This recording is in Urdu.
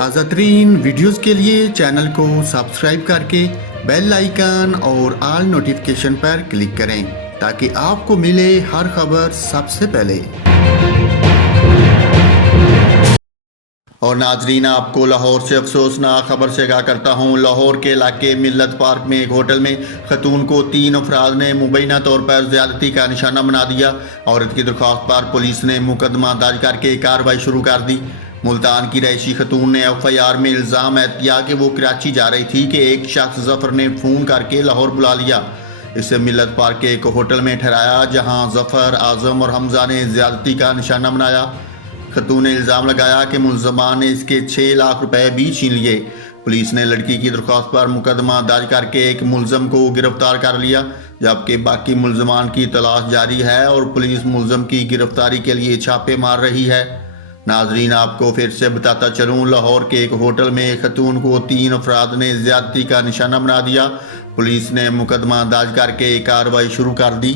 تازہ ترین ویڈیوز کے لیے چینل کو سبسکرائب کر کے بیل آئیکن اور آل نوٹیفیکیشن پر کلک کریں تاکہ آپ کو ملے ہر خبر سب سے پہلے۔ اور ناظرین، آپ کو لاہور سے افسوسناک خبر سے آگاہ کرتا ہوں۔ لاہور کے علاقے ملت پارک میں ایک ہوٹل میں خاتون کو 3 افراد نے مبینہ طور پر زیادتی کا نشانہ بنا دیا۔ عورت کی درخواست پر پولیس نے مقدمہ درج کر کے کارروائی شروع کر دی۔ ملتان کی رہائشی خاتون نے FIR میں الزام عائد کیا کہ وہ کراچی جا رہی تھی کہ ایک شخص ظفر نے فون کر کے لاہور بلا لیا، اسے ملت پارک کے ایک ہوٹل میں ٹھہرایا جہاں ظفر، اعظم اور حمزہ نے زیادتی کا نشانہ بنایا۔ خاتون نے الزام لگایا کہ ملزمان نے اس کے 6 لاکھ روپے بھی چھین لیے۔ پولیس نے لڑکی کی درخواست پر مقدمہ درج کر کے ایک ملزم کو گرفتار کر لیا، جبکہ باقی ملزمان کی تلاش جاری ہے اور پولیس ملزم کی گرفتاری کے لیے چھاپے مار رہی ہے۔ ناظرین، آپ کو پھر سے بتاتا چلوں، لاہور کے ایک ہوٹل میں ایک خاتون کو 3 افراد نے زیادتی کا نشانہ بنا دیا۔ پولیس نے مقدمہ درج کر کے کارروائی شروع کر دی۔